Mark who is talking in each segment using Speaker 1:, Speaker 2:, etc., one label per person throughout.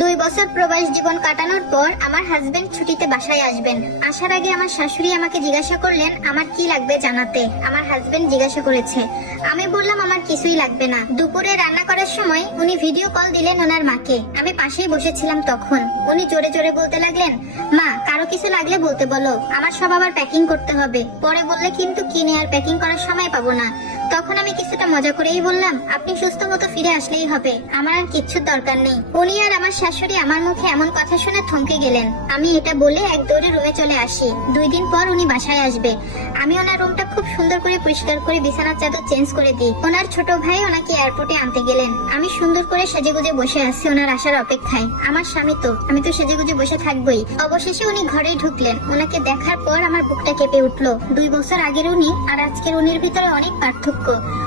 Speaker 1: দুই বছর প্রবাস জীবন কাটানোর পর আমার হাজবেন্ড ছুটিতে বাসায় আসবেন। আসার আগে আমার শাশুড়ি আমাকে জিজ্ঞাসা করলেন, আমার কি লাগবে জানাতে? আমার হাজবেন্ড জিজ্ঞাসা করেছে, আমি বললাম আমার কিছুই লাগবে না। দুপুরে রান্না করার সময় উনি ভিডিও কল দিলেন ওনার মাকে। আমি পাশেই বসেছিলাম তখন। উনি জোরে জোরে বলতে লাগলেন, মা, কারও কিছু লাগলে বলতে বলো। আমার সব আবার প্যাকিং করতে হবে। পরে বললে কিন্তু কিনে আর প্যাকিং করার সময় পাবো না। তখন আমি কিছুটা মজা করেই বললাম, আপনি সুস্থ মতো ফিরে আসলেই হবে। আমার আর কিচ্ছুর দরকার নেই। উনি আর আমার শাশুড়ি আমার মুখে এমন কথা শুনে থমকে গেলেন। আমি এটা বলে এক দৌড়ে রুমে চলে আসি। দুই দিন পর উনি বাসায় আসবে। আমি ওনার রুমটা খুব সুন্দর করে পরিষ্কার করে বিছানার চাদর চেঞ্জ করে দিই। ওনার ছোট ভাই ওনাকে এয়ারপোর্টে আনতে গেলেন। আমি সুন্দর করে সেজেগুজে বসে আছি ওনার আসার অপেক্ষায়। আমার স্বামী তো, আমি তো সেজেগুজে বসে থাকবোই। অবশেষে উনি ঘরেই ঢুকলেন। ওনাকে দেখার পর আমার বুকটা কেঁপে উঠল। দুই বছর আগের উনি আর আজকের উনির ভিতরে অনেক পার্থক্য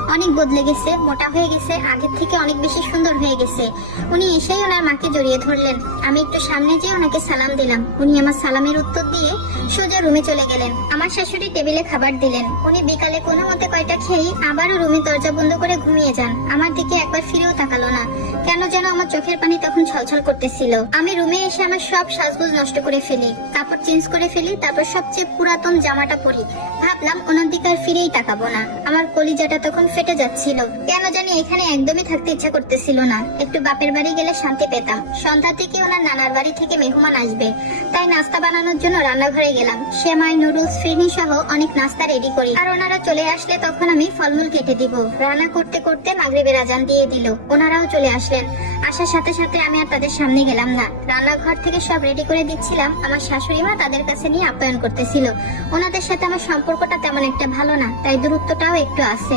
Speaker 1: অনেক বদলে গেছে, মোটা হয়ে গেছে, আগের থেকে অনেক বেশি সুন্দর হয়ে গেছে। উনি এসেই ওনার মাকে জড়িয়ে ধরলেন। আমি একটু সামনে যেয়ে ওনাকে সালাম দিলাম। উনি আমার সালামের উত্তর দিয়ে সোজা রুমে চলে গেলেন। আমার শাশুড়ি টেবিলে খাবার দিলেন। উনি বিকালে কোনো মতে কয়টা খেয়েই আবারও রুমে দরজা বন্ধ করে ঘুমিয়ে যান। আমার দিকে একবার ফিরেও তাকালো না। কেন যেন আমার চোখের পানি তখন ছলছল করতেছিল। আমি রুমে এসে আমার সব সাজগোজ নষ্ট করে ফেলি। কাপড় চেঞ্জ করে ফেলি, তারপর সবচেয়ে পুরাতন জামাটা পরি। ভাবলাম ওনার দিকে আর ফিরেই তাকাবো না। আমার কলিজাটা তখন ফেটে যাচ্ছিল। কেন জানি এখানে একদমই থাকতে ইচ্ছা করতেছিল না। একটু বাপের বাড়ি গেলে শান্তি পেতাম। সন্ধ্যা থেকে ওনার নানার বাড়ি থেকে মেহমান আসবে। তাই নাস্তা বানানোর জন্য রান্নাঘরে গেলাম। সেমাই, নুডলস, ফিরনি সহ অনেক নাস্তা রেডি করি। আর ওনারা চলে আসলে তখন আমি ফলমূল কেটে দিব। রান্না করতে করতে মাগরিবের আজান দিয়ে দিল। ওনারাও চলে আসলেন। আসার সাথে সাথে আমি আর তাদের সামনে গেলাম না। রান্নাঘর থেকে সব রেডি করে দিচ্ছিলাম। আমার শাশুড়ি মা তাদের কাছে নিয়ে আপ্যায়ন করতেছিল। ওনাদের সাথে আমার সম্পর্কটা তেমন একটা ভালো না, তাই দূরত্বটাও একটু আছে।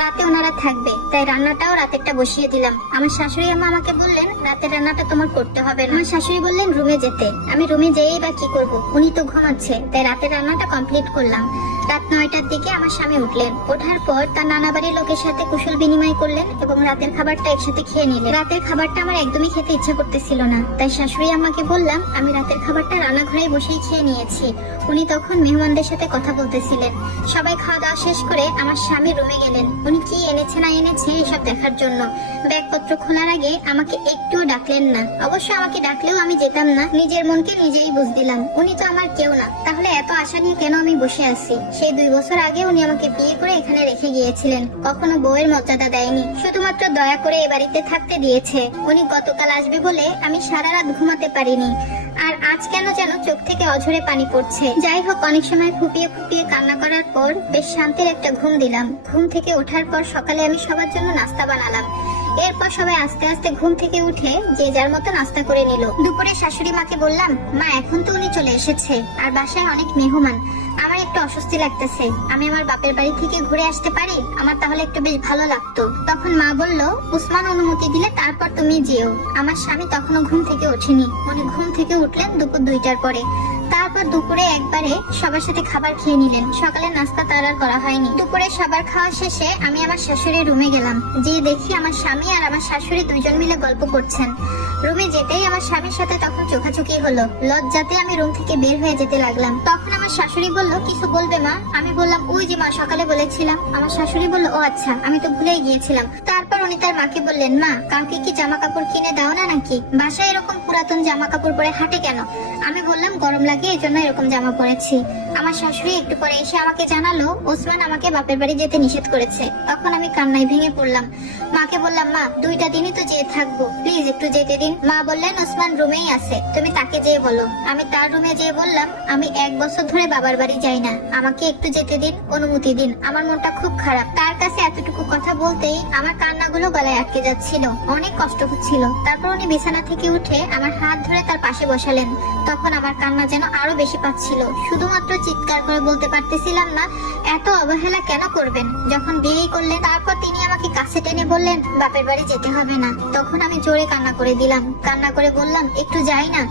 Speaker 1: রাতে ওনারা থাকবে। তাই রান্নাটাও রাতেরটা বসিয়ে দিলাম। আমার শাশুড়ি আম্মা আমাকে বললেন, রাতের রান্নাটা তোমার করতে হবে আমার শাশুড়ি বললেন, রুমে যেতে। আমি রুমে যেয়েই বা কি করব? উনি তো ঘুমাচ্ছে। তাই রাতের রান্নাটা কমপ্লিট করলাম। রাত নয়টার দিকে আমার স্বামী উঠলেন। ওঠার পর তার নানা বাড়ির লোকের সাথে কুশল বিনিময় করলেন এবং রাতের খাবারটা একসাথে খেয়ে নিলেন। রাতের খাবারটা আমার একদমই খেতে ইচ্ছা করতেছিল না। তাই শাশুড়ি আমাকে বললাম, আমি রাতের খাবারটা রান্নাঘরেই বসেই খেয়ে নিয়েছি। উনি তখন মেহমানদের সাথে কথা বলতেছিলেন। সবাই খাওয়া দাওয়া শেষ করে আমার স্বামী রুমে গেলেন। উনি কি এনেছে না এনেছে এসব দেখার জন্য? ব্যাগপত্র খোলার আগে আমাকে একটুও ডাকলেন না। অবশ্য আমাকে ডাকলেও আমি যেতাম না। নিজের মনকে নিজেই বুঝ দিলাম। উনি তো আমার কেউ না। তাহলে এত আশা নিয়ে কেন আমি বসে আছি? সেই দুই বছর আগে উনি আমাকে বিয়ে করে এখানে রেখে গিয়েছিলেন। কখনো বউয়ের মর্যাদা দেয়নি। শুধুমাত্র দয়া করে এ বাড়িতে থাকতে দিয়েছে। উনি গতকাল আসবে বলে আমি সারা রাত ঘুমাতে পারিনি। আর আজ কেন যেন চোখ থেকে অঝরে পানি পড়ছে। যাই হোক, অনেক সময় ফুপিয়ে ফুপিয়ে কান্না করার পর বেশ শান্তির একটা ঘুম দিলাম। ঘুম থেকে ওঠার পর সকালে আমি সবার জন্য নাস্তা বানালাম। এরপর সবাই আস্তে আস্তে ঘুম থেকে উঠে যে যার মতো নাস্তা করে নিল। দুপুরে শাশুড়ি মাকে বললাম, মা, এখন তো উনি চলে এসেছে। আর বাসায় অনেক মেহমান। একটু অস্বস্তি লাগতেছে। আমি আমার বাপের বাড়ি থেকে ঘুরে আসতে পারি? আমার তাহলে একটু বেশ ভালো লাগতো। তখন মা বলল, উসমান অনুমতি দিলে তারপর তুমি যেও। আমার স্বামী তখনও ঘুম থেকে ওঠেনি। উনি ঘুম থেকে উঠলেন দুপুর দুইটার পরে। তারপর দুপুরে একবারে সবার সাথে খাবার খেয়ে নিলেন। সকালে নাস্তা তার আর করা হয়নি। দুপুরে সবার খাওয়া শেষে আমি আমার শাশুড়ির রুমে গেলাম। যে দেখি আমার স্বামী আর আমার শাশুড়ি দুইজন মিলে গল্প করছেন। রুমে যেতেই আমার স্বামীর সাথে তখন চোখাচোখি হলো। লজ্জাতে আমি রুম থেকে বের হয়ে যেতে লাগলাম। তখন আমার শাশুড়ি বলল, কিছু বলবে মা? আমি বললাম, ওই যে মা, সকালে বলেছিলাম। আমার শাশুড়ি বলল, ও আচ্ছা আমি তো ভুলেই গিয়েছিলাম। তারপর উনি তার মাকে বললেন, মা কাউকে কি জামা কাপড় কিনে দাও না নাকি? বাসায় এরকম পুরাতন জামা কাপড় পরে হাঁটে কেন? আমি বললাম, গরম লাগে এই জন্য এরকম জামা পরেছি। আমার শাশুড়ি একটু পরে এসে আমাকে জানালো, ওসমান আমাকে বাপের বাড়ি যেতে নিষেধ করেছে। তখন আমি কান্নায় ভেঙে পড়লাম। মাকে বললাম, মা, দুইটা দিনই তো যেয়ে থাকব। প্লিজ একটু যেতে দিন। মা বললেন, ওসমান রুমেই আছে, তুমি তাকে যেয়ে বলো। আমি তার রুমে যেয়ে বললাম, আমি এক বছর ধরে বাবার বাড়ি যাই না। আমাকে একটু যেতে দিন, অনুমতি দিন। আমার মনটা খুব খারাপ। তার কাছে এতটুকু কথা বলতেই আমার কান্নাগুলো গলায় আটকে যাচ্ছিল। অনেক কষ্ট হচ্ছিল। তারপর উনি বিছানা থেকে উঠে আমার হাত ধরে তার পাশে বসালেন। তখন আমার কান্না যেন আরও বেশি পাচ্ছিল। শুধুমাত্র চিৎকার করে বলতে পারতেছিলাম না, এত অবহেলা কেন করবেন? যখন বিয়েই করলেন, তারপর তিনি আমাকে কাছে টেনে বললেন, বাপের বাড়ি যেতে হবে না। তখন আমি জোরে কান্না করে দিলাম। কান্না করে বললাম, একটু যাই না,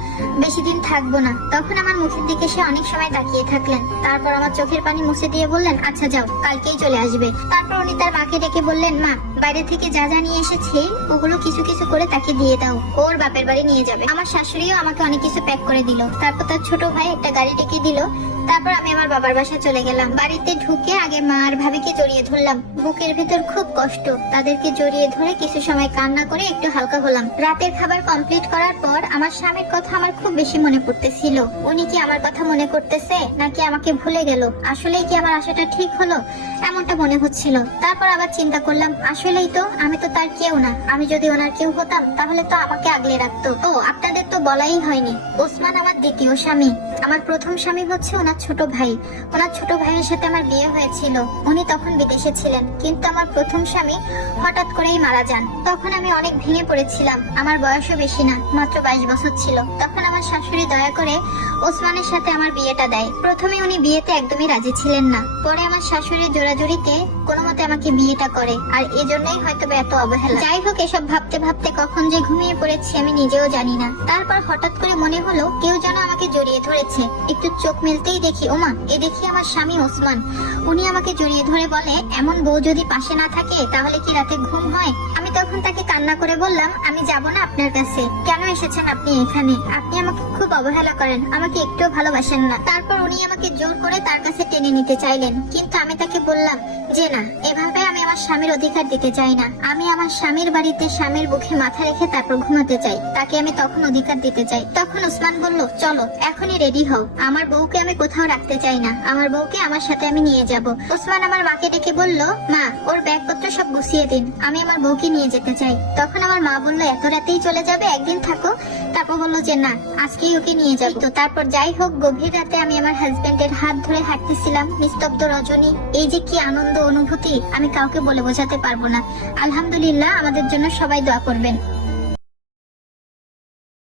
Speaker 1: বেশি দিন থাকব না। তখন আমার মুখের দিকে সে অনেক সময় তাকিয়ে থাকলেন। তারপর আমার চোখের পানি মুছে দিয়ে বললেন আচ্ছা যাও, কালকেই চলে আসবে। তারপর উনি তার মাকে ডেকে বললেন, মা বাইরে থেকে যা যা নিয়ে এসেছে, ওগুলো কিছু কিছু করে তাকে দিয়ে দাও। ওর বাপের বাড়ি নিয়ে যাবে। আমার শাশুড়িও আমাকে অনেক কিছু প্যাক করে দিল। তারপর তার ছোট ভাই একটা গাড়ি ডেকে দিল। তারপর আমি আমার বাবার বাসায় চলে গেলাম। বাড়িতে ঢুকে আগে মা আর ভাবিকে জড়িয়ে ধরলাম। বুকের ভেতর খুব কষ্ট। তাদেরকে জড়িয়ে ধরে কিছু সময় কান্না করে একটু হালকা হলাম। রাতের খাবার কমপ্লিট করার পর আমার স্বামীর কথা আমার খুব বেশি মনে পড়তেছিল। উনি কি আমার কথা মনে করতেছে, নাকি আমাকে ভুলে গেল? আসলেই কি আমার আশাটা ঠিক হলো? এমনটা মনে হচ্ছিল। তারপর আবার চিন্তা করলাম, আসলেই তো আমি তো তার কেউ না। আমি যদি ওনার কেউ হতাম, তাহলে তো আমাকে আগলে রাখতো। ও, আপনাদের তো বলাই হয়নি। ওসমান আমার দ্বিতীয় স্বামী। আমার প্রথম স্বামী হচ্ছে ওনার ছোট ভাই। ওনার ছোট ভাইয়ের সাথে আমার বিয়ে হয়েছিল। উনি তখন বিদেশে ছিলেন। কিন্তু আমার প্রথম স্বামী হঠাৎ করেই মারা যান। তখন আমি অনেক ভেঙে পড়েছিলাম। আমার বয়সও বেশি না, মাত্র বাইশ বছর ছিল। তখন আমার শাশুড়ি দয়া করে ওসমানের সাথে আমার বিয়েটা দেয়। প্রথমে উনি বিয়েতে একদমই রাজি ছিলেন না। পরে আমার শাশুড়ির জোরাজুরিতে কোনো মতে আমাকে বিয়েটা করে। আর এজন্যই হয়তো এত অবহেলা। যাই হোক, এসব ভাবতে ভাবতে কখন যে ঘুমিয়ে পড়েছি আমি নিজেও জানি না। তারপর হঠাৎ করে মনে হলো, কেউ যেন আমাকে জড়িয়ে ধরেছে। একটু চোখ মেলতেই দেখি, ওমা, এ দেখি আমার স্বামী ওসমান। উনি আমাকে জড়িয়ে ধরে বলে, এমন বউ যদি পাশে না থাকে, তাহলে কি রাতে ঘুম হয়? আমি তখন তাকে কান্না করে বললাম, আমি যাব না আপনার কাছে। কেন এসেছেন আপনি এখানে? আপনি আমাকে খুব অবহেলা করেন, আমাকে একটু ভালোবাসেন না। তারপর উনি আমাকে জোর করে তার কাছে টেনে নিতে চাইলেন। কিন্তু আমি তাকে বললাম, যে না, এভাবে আমার স্বামীর অধিকার দিতে চাই না। আমি আমার স্বামীর বাড়িতে স্বামীর বুকে মাথা রেখে তারপর ঘুমাতে চাই। তাকে আমি তখন অধিকার দিতে চাই। তখন ওসমান বলল, চলো, এখনই রেডি হও। আমার বউকে আমি কোথাও রাখতে চাই না। আমার বউকে আমার সাথে আমি নিয়ে যাব। ওসমান আমার মাকে ডেকে বলল, মা, ওর ব্যাগপত্র সব গুছিয়ে দিন। আমি আমার বউকে নিয়ে যেতে চাই। তখন আমার মা বলল, এত রাতেই চলে যাবে? একদিন থাকো। তারপর বলল যে, না, আজকেই ওকে নিয়ে যাই তো তারপর যাই হোক, গভীর রাতে আমি আমার হাজবেন্ডের হাত ধরে হাঁটতেছিলাম, নিস্তব্ধ রজনী। এই যে কি আনন্দ, অনুভূতি, আমি কাউকে বলে বোঝাতে পারব না। আলহামদুলিল্লাহ আমাদের জন্য সবাই দোয়া করবেন।